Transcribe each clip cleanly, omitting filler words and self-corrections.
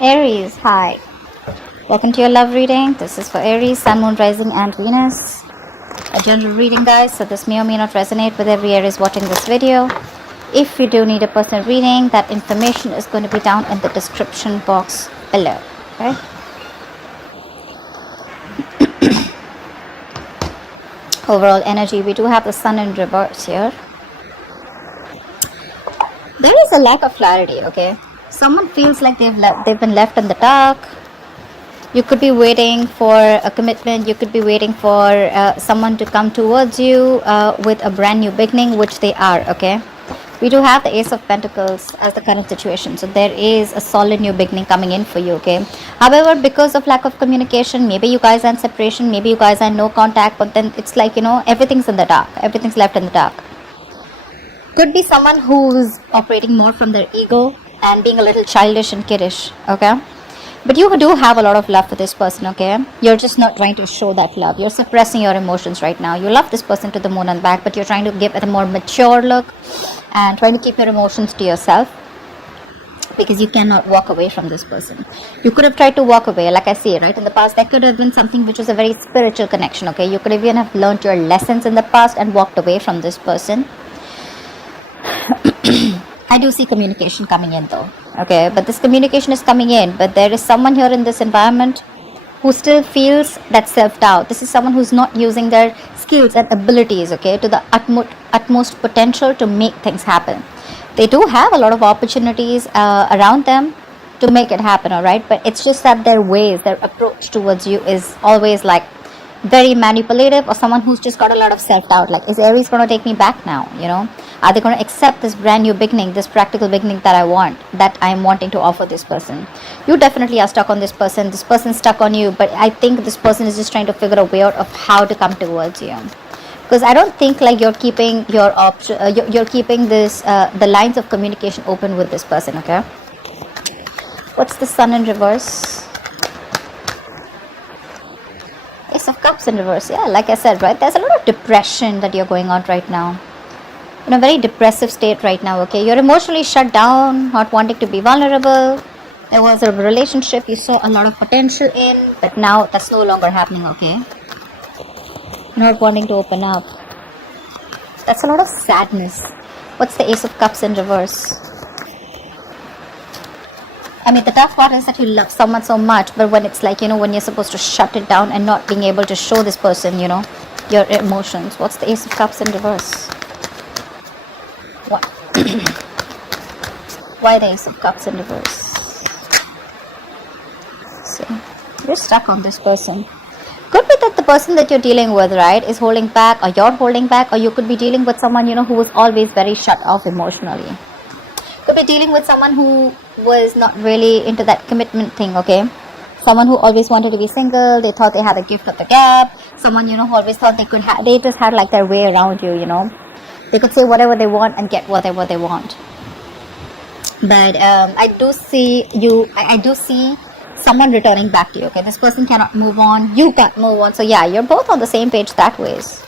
Aries, hi. Welcome to your love reading. This is for Aries, Sun, Moon, Rising, and Venus. A general reading, guys, so this may or may not resonate with every Aries watching this video. If you do need a personal reading, that information is going to be down in the description box below. Okay? Overall energy, we do have the Sun in reverse here. There is a lack of clarity, okay? Someone feels like they've been left in the dark. You could be waiting for a commitment. You could be waiting for someone to come towards you with a brand new beginning, which they are, okay? We do have the Ace of Pentacles as the current situation. So there is a solid new beginning coming in for you, okay? However, because of lack of communication, maybe you guys are in separation, maybe you guys are in no contact, but then it's like, you know, everything's in the dark. Everything's left in the dark. Could be someone who's operating more from their ego and being a little childish and kiddish, okay? But you do have a lot of love for this person, okay? You're just not trying to show that love. You're suppressing your emotions right now. You love this person to the moon and back, but you're trying to give it a more mature look and trying to keep your emotions to yourself because you cannot walk away from this person. You could have tried to walk away, like I say, right? In the past, that could have been something which was a very spiritual connection, okay? You could even have learned your lessons in the past and walked away from this person. I do see communication coming in though, okay, but this communication is coming in, but there is someone here in this environment who still feels that self-doubt. This is someone who's not using their skills and abilities, okay, to the utmost potential to make things happen. They do have a lot of opportunities around them to make it happen, all right, but it's just that their ways, their approach towards you is always like very manipulative, or someone who's just got a lot of self-doubt, like, is Aries going to take me back now, you know? Are they going to accept this brand new beginning, this practical beginning that I want, that I'm wanting to offer this person? You definitely are stuck on this person's stuck on you, but I think this person is just trying to figure a way out of how to come towards you. Because I don't think like you're keeping your you're keeping this the lines of communication open with this person, okay? What's the Sun in reverse? Ace of Cups in reverse. Yeah, like I said, right, there's a lot of depression that you're going on right now. In a very depressive state right now, okay? You're emotionally shut down, not wanting to be vulnerable. There was a relationship you saw a lot of potential in, but now that's no longer happening, okay? Not wanting to open up. That's a lot of sadness. What's the Ace of Cups in reverse? I mean, the tough part is that you love someone so much, but when it's like, you know, when you're supposed to shut it down and not being able to show this person, you know, your emotions. What's the Ace of Cups in reverse? What? Why the Ace of Cups in reverse? So, you're stuck on this person. Could be that the person that you're dealing with, right, is holding back, or you're holding back, or you could be dealing with someone, you know, who was always very shut off emotionally. Could be dealing with someone who was not really into that commitment thing, okay? Someone who always wanted to be single, they thought they had a gift of the gap. Someone, you know, who always thought they just had like their way around you, you know? They could say whatever they want and get whatever they want. But I do see someone returning back to you, okay? This person cannot move on, you can't move on. So yeah, you're both on the same page that ways.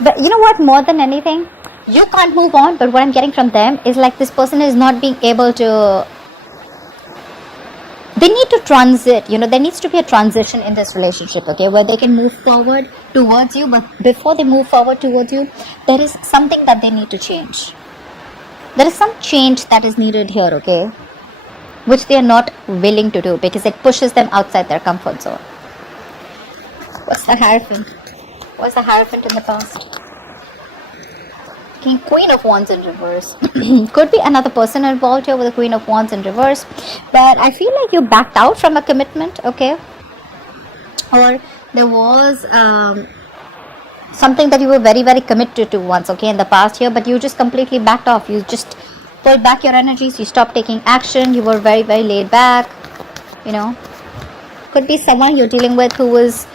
But you know what, more than anything, you can't move on, but what I'm getting from them is like this person is not being able to, they need to transit, you know, there needs to be a transition in this relationship, okay, where they can move forward towards you, but before they move forward towards you, there is something that they need to change. There is some change that is needed here, okay, which they are not willing to do because it pushes them outside their comfort zone. What's the Hierophant? What's the Hierophant in the past? Queen of Wands in reverse. Could be another person involved here with the Queen of Wands in reverse, but I feel like you backed out from a commitment, okay? Or there was something that you were very, very committed to once, okay, in the past here, but you just completely backed off. You just pulled back your energies, you stopped taking action, you were very, very laid back, you know. Could be someone you're dealing with who was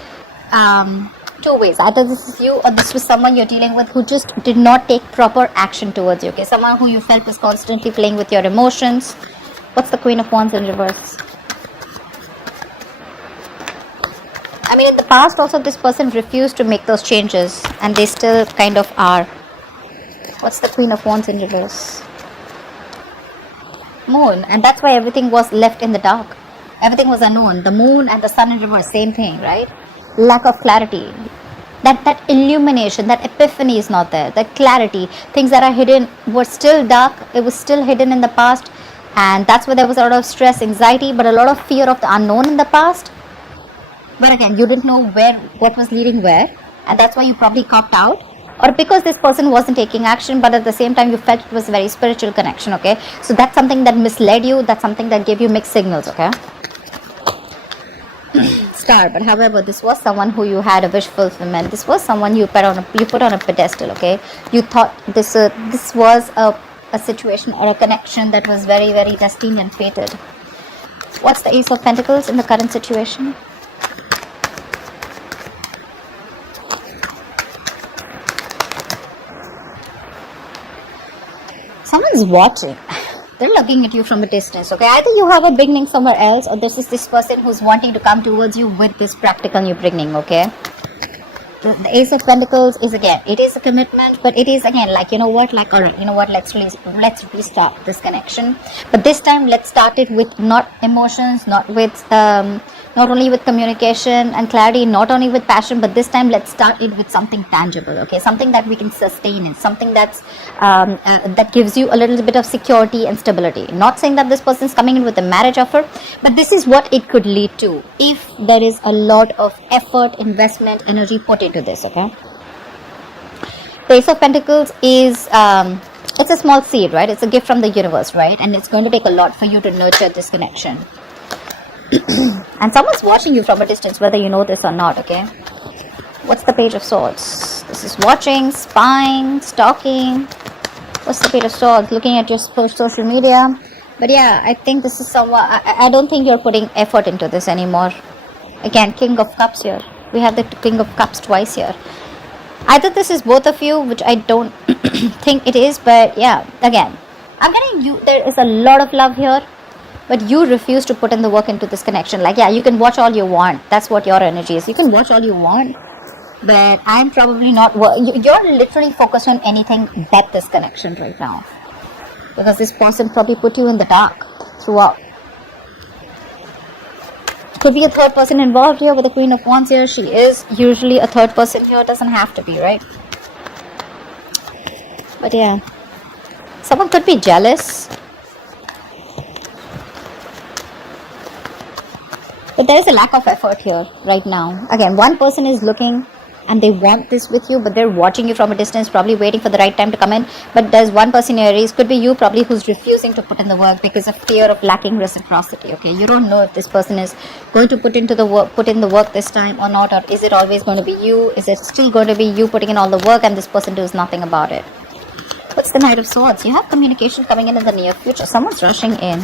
two ways. Either this is you or this was someone you're dealing with who just did not take proper action towards you, okay? Someone who you felt was constantly playing with your emotions. What's the Queen of Wands in reverse? I mean, in the past also this person refused to make those changes and they still kind of are. What's the Queen of Wands in reverse? Moon, and that's why everything was left in the dark. Everything was unknown. The moon and the sun in reverse, same thing, right? Lack of clarity. That illumination, that epiphany is not there. That clarity, things that are hidden were still dark. It was still hidden in the past, and that's why there was a lot of stress, anxiety, but a lot of fear of the unknown in the past. But again, you didn't know what was leading where, and that's why you probably copped out. Or because this person wasn't taking action, but at the same time you felt it was a very spiritual connection, okay? So that's something that misled you, that's something that gave you mixed signals, okay? Star, but however, this was someone who you had a wish fulfillment. This was someone you put on a pedestal, okay? You thought this was a situation or a connection that was very, very destined and fated. What's the Ace of Pentacles in the current situation? Someone's watching. They're looking at you from a distance, okay? Either you have a beginning somewhere else, or this is this person who's wanting to come towards you with this practical new beginning, okay? The Ace of Pentacles is, again, it is a commitment, but it is, again, like, you know what, like, all right, you know what, let's restart this connection. But this time, let's start it with not emotions, not only with communication and clarity, not only with passion, but this time let's start it with something tangible, okay? Something that we can sustain in, something that's that gives you a little bit of security and stability. Not saying that this person's coming in with a marriage offer, but this is what it could lead to if there is a lot of effort, investment, energy put into this, okay? The Ace of Pentacles is it's a small seed, right? It's a gift from the universe, right? And it's going to take a lot for you to nurture this connection. And someone's watching you from a distance, whether you know this or not, okay? What's the Page of Swords? This is watching, spying, stalking. What's the Page of Swords? Looking at your social media. But yeah, I think this is someone, I don't think you're putting effort into this anymore. Again, King of Cups here. We have the King of Cups twice here. Either this is both of you, which I don't think it is, but yeah, again, I'm getting you, there is a lot of love here. But you refuse to put in the work into this connection. Like, yeah, you can watch all you want. That's what your energy is. You can watch all you want. But I'm probably not... You're literally focused on anything but this connection right now. Because this person probably put you in the dark throughout. Could be a third person involved here with the Queen of Wands here. She is usually a third person here. Doesn't have to be, right? But yeah. Someone could be jealous. But there is a lack of effort here right now. Again, one person is looking and they want this with you, but they're watching you from a distance, probably waiting for the right time to come in. But there's one person in Aries, could be you probably, who's refusing to put in the work because of fear of lacking reciprocity, okay? You don't know if this person is going to put in the work this time or not, or is it always going to be you? Is it still going to be you putting in all the work and this person does nothing about it? What's the Knight of Swords? You have communication coming in the near future. Someone's rushing in.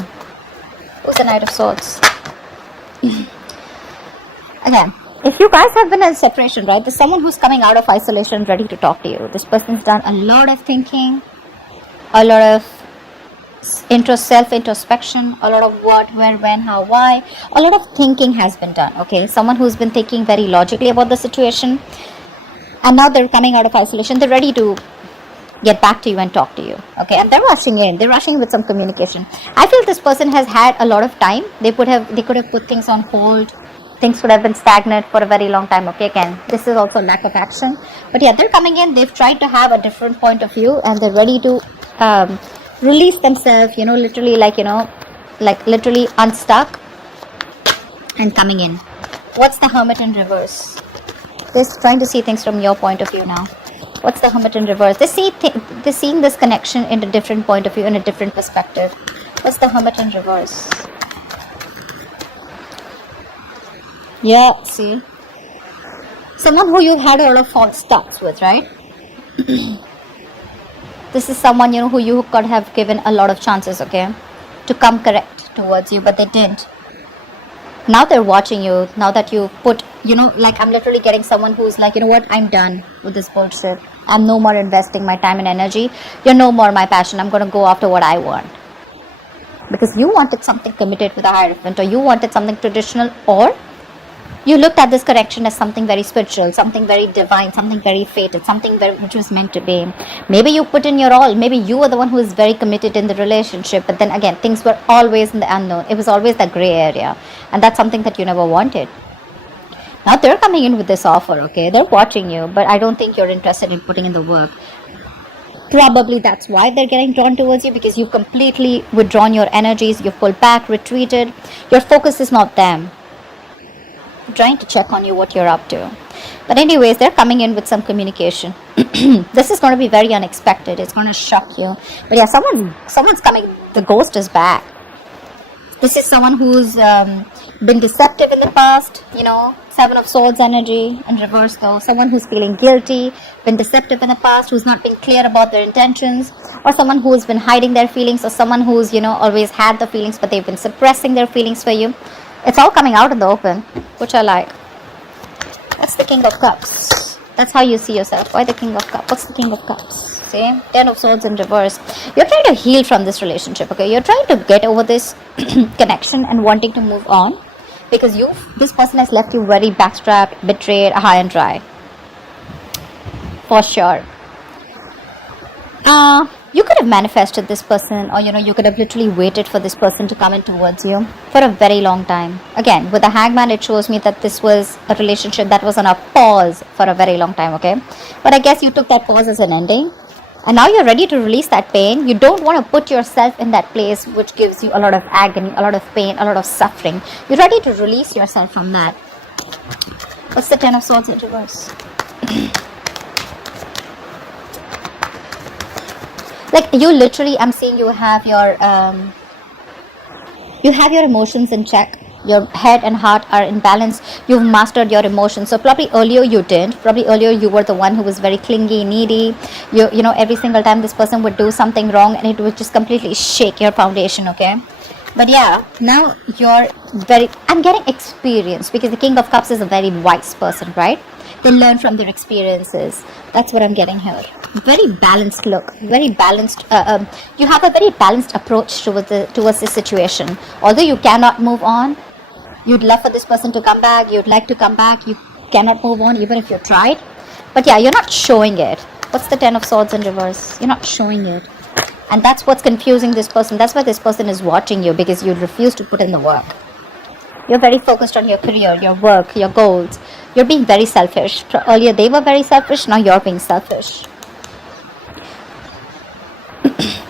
Who's the Knight of Swords? Again, if you guys have been in separation, right, there's someone who's coming out of isolation ready to talk to you. This person's done a lot of thinking, a lot of self-introspection, a lot of what, where, when, how, why. A lot of thinking has been done, okay? Someone who's been thinking very logically about the situation, and now they're coming out of isolation. They're ready to get back to you and talk to you, okay? And they're rushing in. They're rushing with some communication. I feel this person has had a lot of time. They could have put things on hold. Things could have been stagnant for a very long time, okay? Again, this is also lack of action. But yeah, they're coming in. They've tried to have a different point of view, and they're ready to release themselves, you know, literally, literally unstuck and coming in. What's the Hermit in reverse? They're trying to see things from your point of view now. What's the Hermit in reverse? They're seeing this connection in a different point of view, in a different perspective. What's the Hermit in reverse? Yeah, see? Someone who you've had a lot of false starts with, right? This is someone, you know, who you could have given a lot of chances, okay, to come correct towards you, but they didn't. Now they're watching you, now that you put, you know, like, I'm literally getting someone who's like, you know what, I'm done with this bullshit. I'm no more investing my time and energy. You're no more my passion. I'm going to go after what I want. Because you wanted something committed with a hierophant, or you wanted something traditional, or You looked at this connection as something very spiritual, something very divine, something very fated, something which was meant to be. Maybe you put in your all. Maybe you were the one who is very committed in the relationship. But then again, things were always in the unknown. It was always that gray area. And that's something that you never wanted. Now they're coming in with this offer, okay? They're watching you, but I don't think you're interested in putting in the work. Probably that's why they're getting drawn towards you, because you've completely withdrawn your energies. You've pulled back, retreated. Your focus is not them. Trying to check on you, what you're up to. But anyways, they're coming in with some communication. This is going to be very unexpected. It's going to shock you. But yeah, someone's coming. The ghost is back. This is someone who's been deceptive in the past, you know, 7 of Swords energy in reverse though. Someone who's feeling guilty, been deceptive in the past, who's not been clear about their intentions, or someone who's been hiding their feelings, or someone who's, you know, always had the feelings but they've been suppressing their feelings for you. It's all coming out in the open, which I like. That's the King of Cups. That's how you see yourself. Why the King of Cups? What's the King of Cups? See? 10 of Swords in reverse. You're trying to heal from this relationship, okay? You're trying to get over this connection and wanting to move on, because this person has left you very backstrapped, betrayed, high and dry. For sure. You could have manifested this person, or, you know, you could have literally waited for this person to come in towards you for a very long time. Again, with the Hangman, it shows me that this was a relationship that was on a pause for a very long time, okay? But I guess you took that pause as an ending, and now you're ready to release that pain. You don't want to put yourself in that place which gives you a lot of agony, a lot of pain, a lot of suffering. You're ready to release yourself from that. What's the 10 of Swords in reverse? Like, you literally, I'm seeing you have your emotions in check. Your head and heart are in balance. You've mastered your emotions. So probably earlier you didn't. Probably earlier you were the one who was very clingy, needy. You know, every single time this person would do something wrong, and it would just completely shake your foundation, okay? But yeah, now I'm getting experience, because the King of Cups is a very wise person, right? They learn from their experiences. That's what I'm getting here. Very balanced look, very balanced. You have a very balanced approach towards this situation. Although you cannot move on, you'd love for this person to come back. You'd like to come back. You cannot move on even if you tried. But yeah, you're not showing it. What's the 10 of Swords in reverse? You're not showing it. And that's what's confusing this person. That's why this person is watching you, because you refuse to put in the work. You're very focused on your career, your work, your goals. You're being very selfish. Earlier they were very selfish. Now you're being selfish.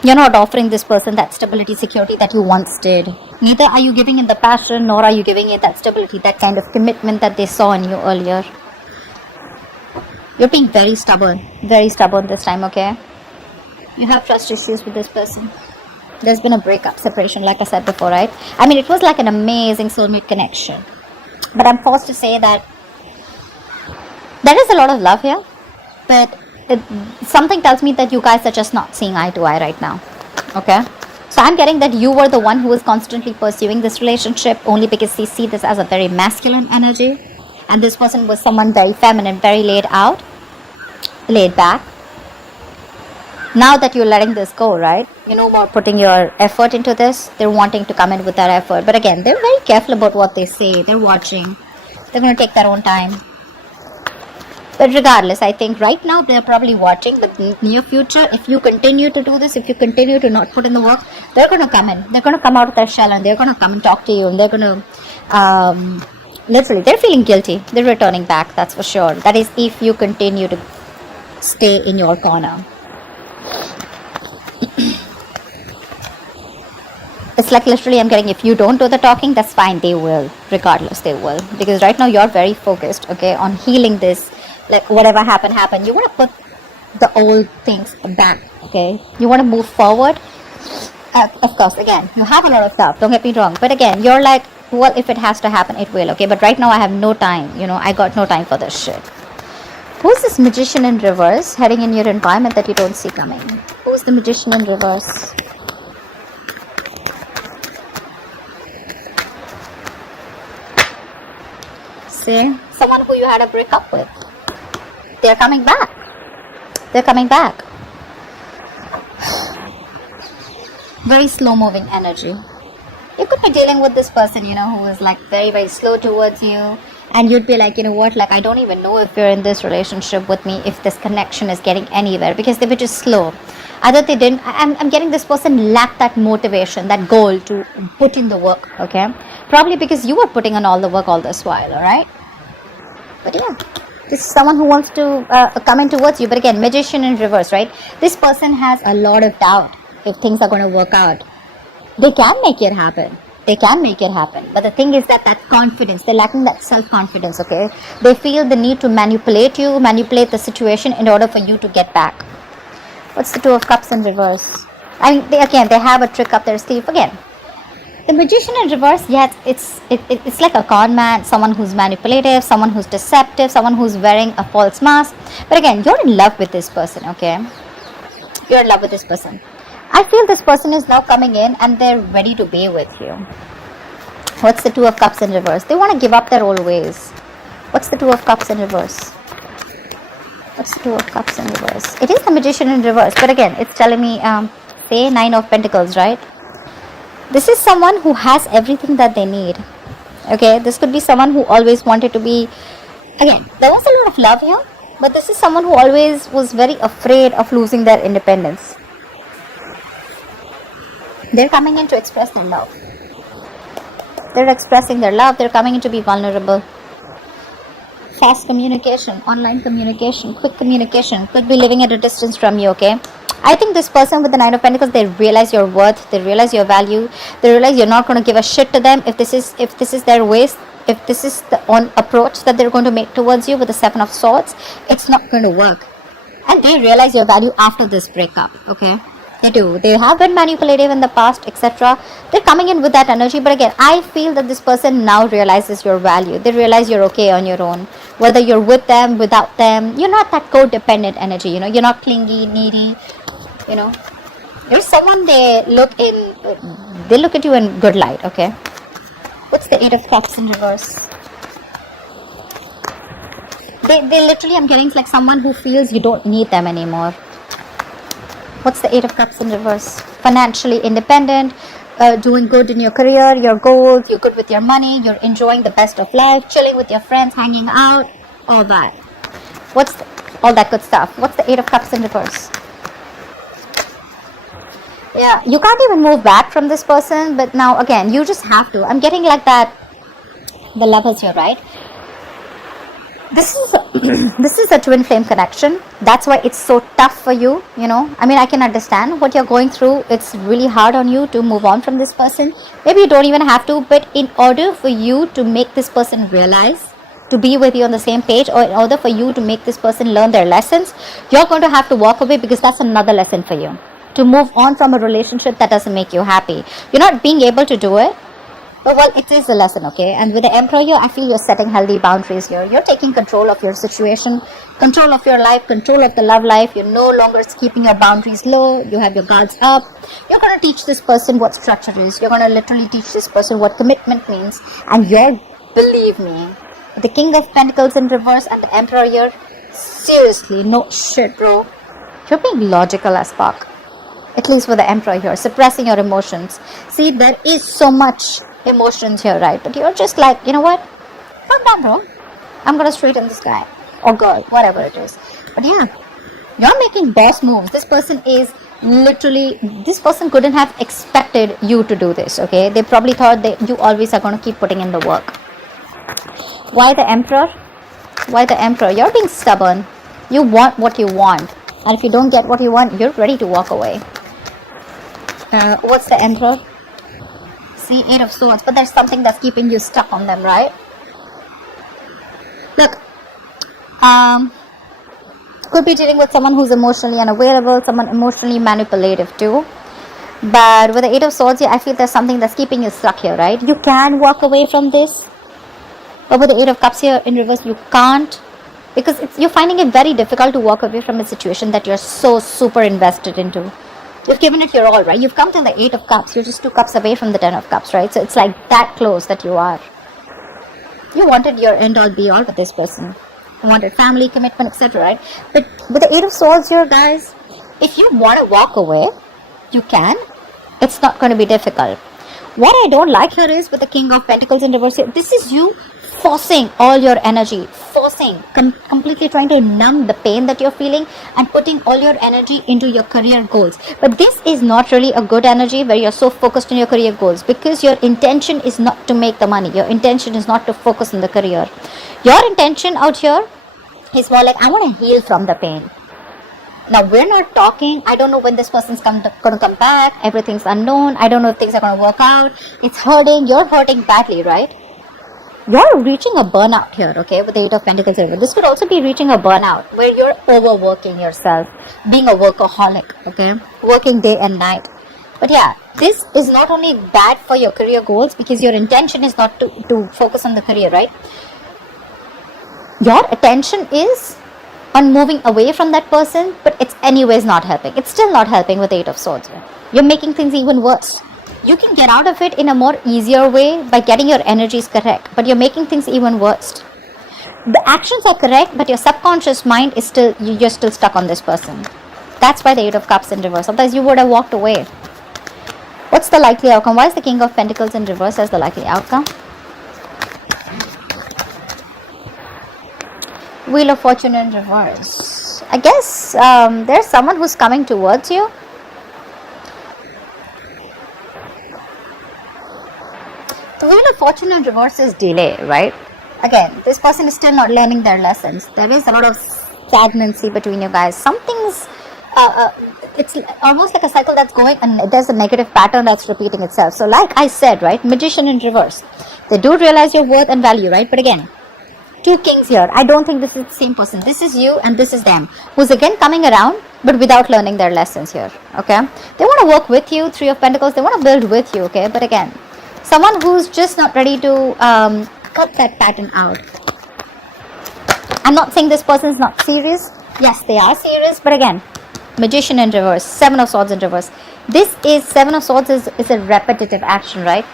You're not offering this person that stability, security that you once did. Neither are you giving it the passion, nor are you giving it that stability, that kind of commitment that they saw in you earlier. You're being very stubborn this time, okay? You have trust issues with this person. There's been a breakup, separation, like I said before, right? I mean, it was like an amazing soulmate connection. But I'm forced to say that there is a lot of love here, but something tells me that you guys are just not seeing eye to eye right now, okay? So I'm getting that you were the one who was constantly pursuing this relationship only because you see this as a very masculine energy, and this person was someone very feminine, very laid back. Now that you're letting this go, right? You're no more putting your effort into this. They're wanting to come in with that effort. But again, they're very careful about what they say. They're watching. They're going to take their own time. But regardless, I think right now they're probably watching. But in the near future, if you continue to do this, if you continue to not put in the work, they're going to come in. They're going to come out of their shell, and they're going to come and talk to you. And they're going to, literally, they're feeling guilty. They're returning back, that's for sure. That is if you continue to stay in your corner. It's like literally I'm getting, if you don't do the talking, that's fine, they will. Regardless, they will. Because right now you're very focused, okay, on healing this. Like whatever happened. You want to put the old things back, okay? You want to move forward. Of course, again, you have a lot of love, don't get me wrong. But again, you're like, well, if it has to happen, it will, okay? But right now I have no time, you know, I got no time for this shit. Who's this Magician in reverse heading in your environment that you don't see coming? Who's the Magician in reverse? See? Someone who you had a breakup with. They're coming back. They're coming back. Very slow moving energy. You could be dealing with this person, you know, who is like very, very slow towards you. And you'd be like, you know what, like, I don't even know if you're in this relationship with me, if this connection is getting anywhere, because they were just slow. Either they didn't, I'm getting this person lacked that motivation, that goal to put in the work, okay? Probably because you were putting in all the work all this while, all right? But yeah, this is someone who wants to come in towards you. But again, magician in reverse, right? This person has a lot of doubt if things are going to work out. They can make it happen. They can make it happen. But the thing is that confidence, they're lacking that self-confidence, okay? They feel the need to manipulate you, manipulate the situation in order for you to get back. What's the Two of Cups in reverse? I mean, they have a trick up their sleeve. Again, the magician in reverse, yes, it's like a con man, someone who's manipulative, someone who's deceptive, someone who's wearing a false mask. But again, you're in love with this person, okay? You're in love with this person. I feel this person is now coming in and they're ready to be with you. What's the Two of Cups in reverse? They want to give up their old ways. What's the Two of Cups in reverse? What's the Two of Cups in reverse? It is the magician in reverse, but again, it's telling me, say, Nine of Pentacles, right? This is someone who has everything that they need. Okay, this could be someone who always wanted to be, again, there was a lot of love here, but this is someone who always was very afraid of losing their independence. They're coming in to express their love. They're expressing their love. They're coming in to be vulnerable. Fast communication, online communication, quick communication. Could be living at a distance from you, okay? I think this person with the Nine of Pentacles, they realize your worth, they realize your value, they realize you're not going to give a shit to them if this is their ways, if this is the approach that they're going to make towards you with the Seven of Swords. It's not going to work. And they realize your value after this breakup, okay? They do. They have been manipulative in the past, etc. They're coming in with that energy. But again, I feel that this person now realizes your value. They realize you're okay on your own. Whether you're with them, without them, you're not that codependent energy, you know. You're not clingy, needy, you know. You're someone they look at you in good light, okay? What's the Eight of Cups in reverse? They literally, I'm getting like someone who feels you don't need them anymore. What's the Eight of Cups in reverse? Financially independent, doing good in your career, your goals, you're good with your money, you're enjoying the best of life, chilling with your friends, hanging out, all that. All that good stuff. What's the Eight of Cups in reverse? Yeah, you can't even move back from this person, but now again, you just have to. I'm getting like that, the Lovers here, right? This is a twin flame connection. That's why it's so tough for you, you know. I mean, I can understand what you're going through. It's really hard on you to move on from this person. Maybe you don't even have to, but in order for you to make this person realize, to be with you on the same page, or in order for you to make this person learn their lessons, you're going to have to walk away, because that's another lesson for you. To move on from a relationship that doesn't make you happy. You're not being able to do it. But well, it is a lesson, okay? And with the Emperor here, I feel you're setting healthy boundaries here. You're taking control of your situation, control of your life, control of the love life. You're no longer keeping your boundaries low. You have your guards up. You're going to teach this person what structure is. You're going to literally teach this person what commitment means. And believe me, the King of Pentacles in reverse and the Emperor here, seriously, no shit, bro. You're being logical as fuck. At least with the Emperor here, suppressing your emotions. See, there is so much emotions here, right? But you're just like, you know what? Calm down, bro. I'm gonna straighten this guy or girl, whatever it is. But yeah, you're making boss moves. This person couldn't have expected you to do this, okay? They probably thought that you always are gonna keep putting in the work. Why the Emperor? Why the Emperor? You're being stubborn. You want what you want. And if you don't get what you want, you're ready to walk away. What's the Emperor? See, Eight of Swords, but there's something that's keeping you stuck on them, right? Look, could be dealing with someone who's emotionally unavailable, someone emotionally manipulative too. But with the Eight of Swords here, I feel there's something that's keeping you stuck here, right? You can walk away from this, but with the Eight of Cups here in reverse, you can't, because you're finding it very difficult to walk away from a situation that you're so super invested into. You've given it your all, right? You've come to the Eight of Cups. You're just 2 cups away from the 10 of Cups, right? So it's like that close that you are. You wanted your end all be all with this person. You wanted family, commitment, etc., right? But with the Eight of Swords here, guys, if you want to walk away, you can. It's not going to be difficult. What I don't like here is with the King of Pentacles in reverse here, this is you forcing all your energy, completely trying to numb the pain that you're feeling and putting all your energy into your career goals. But this is not really a good energy where you're so focused on your career goals, because your intention is not to make the money. Your intention is not to focus on the career. Your intention out here is more like, I want to heal from the pain. Now, we're not talking, I don't know when this person's going to come back, everything's unknown, I don't know if things are going to work out, it's hurting, you're hurting badly, right? You're reaching a burnout here, okay, with the Eight of Pentacles. This could also be reaching a burnout where you're overworking yourself, being a workaholic, okay, working day and night. But yeah, this is not only bad for your career goals, because your intention is not to focus on the career, right? Your attention is on moving away from that person, but it's anyways not helping. It's still not helping with the Eight of Swords. You're making things even worse. You can get out of it in a more easier way by getting your energies correct, but you're making things even worse. The actions are correct, but your subconscious mind is still, you're still stuck on this person. That's why the Eight of Cups in reverse. Otherwise you would have walked away. What's the likely outcome? Why is the King of Pentacles in reverse as the likely outcome? Wheel of Fortune in reverse. I guess there's someone who's coming towards you. The Wheel of Fortune in reverse is delay, right? Again, this person is still not learning their lessons. There is a lot of stagnancy between you guys. Something's, it's almost like a cycle that's going, and there's a negative pattern that's repeating itself. So like I said, right, Magician in reverse. They do realize your worth and value, right? But again, two kings here. I don't think this is the same person. This is you and this is them, who's again coming around, but without learning their lessons here, okay? They want to work with you, Three of Pentacles. They want to build with you, okay? But again, someone who's just not ready to cut that pattern out. I'm not saying this person is not serious. Yes, they are serious, but again, Magician in reverse, Seven of Swords in reverse. This is, Seven of Swords is a repetitive action, right?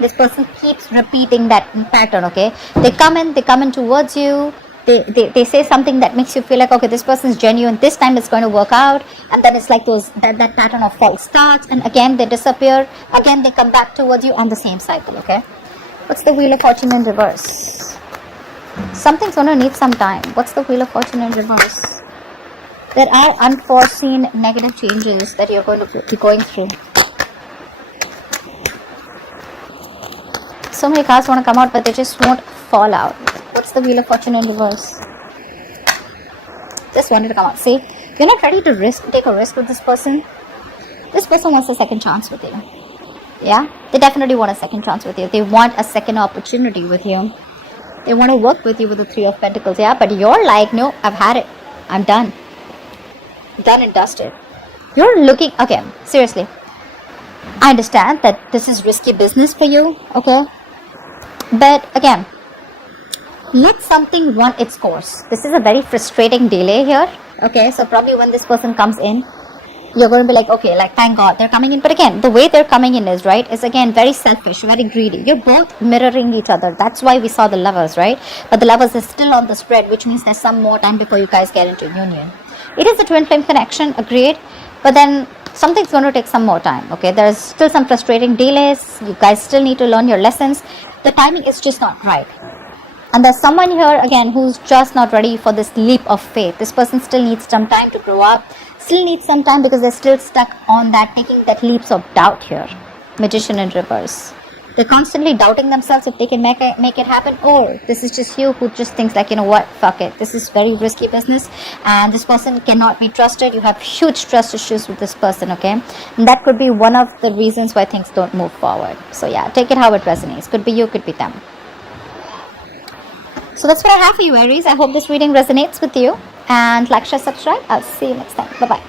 This person keeps repeating that pattern, okay? They come in towards you. They say something that makes you feel like, okay, this person is genuine. This time it's going to work out. And then it's like that pattern of false starts. And again, they disappear. Again, they come back towards you on the same cycle, okay? What's the Wheel of Fortune in reverse? Something's going to need some time. What's the Wheel of Fortune in reverse? There are unforeseen negative changes that you're going to be going through. So many cards want to come out, but they just won't fall out. What's the Wheel of Fortune in reverse? Just wanted to come out. See, you're not ready to take a risk with this person. This person wants a second chance with you. Yeah, they definitely want a second chance with you. They want a second opportunity with you. They want to work with you with the Three of Pentacles. Yeah, but you're like, no, I've had it. I'm done. Done and dusted. You're looking, okay, seriously. I understand that this is risky business for you, okay? But again, let something run its course. This is a very frustrating delay here, okay? So probably when this person comes in, you're going to be like, okay, like, thank God they're coming in. But again, the way they're coming in is, right, is again very selfish, very greedy. You're both mirroring each other. That's why we saw the Lovers, right? But the Lovers is still on the spread, which means there's some more time before you guys get into union. It is a twin flame connection, agreed. But then something's going to take some more time, okay? There's still some frustrating delays. You guys still need to learn your lessons. The timing is just not right. And there's someone here, again, who's just not ready for this leap of faith. This person still needs some time to grow up. Still needs some time because they're still stuck on that, taking that leaps of doubt here. Magician in reverse. They're constantly doubting themselves if they can make it happen, or this is just you who just thinks like, you know what, fuck it. This is very risky business and this person cannot be trusted. You have huge trust issues with this person, okay? And that could be one of the reasons why things don't move forward. So yeah, take it how it resonates. Could be you, could be them. So that's what I have for you, Aries. I hope this reading resonates with you. And like, share, subscribe. I'll see you next time. Bye-bye.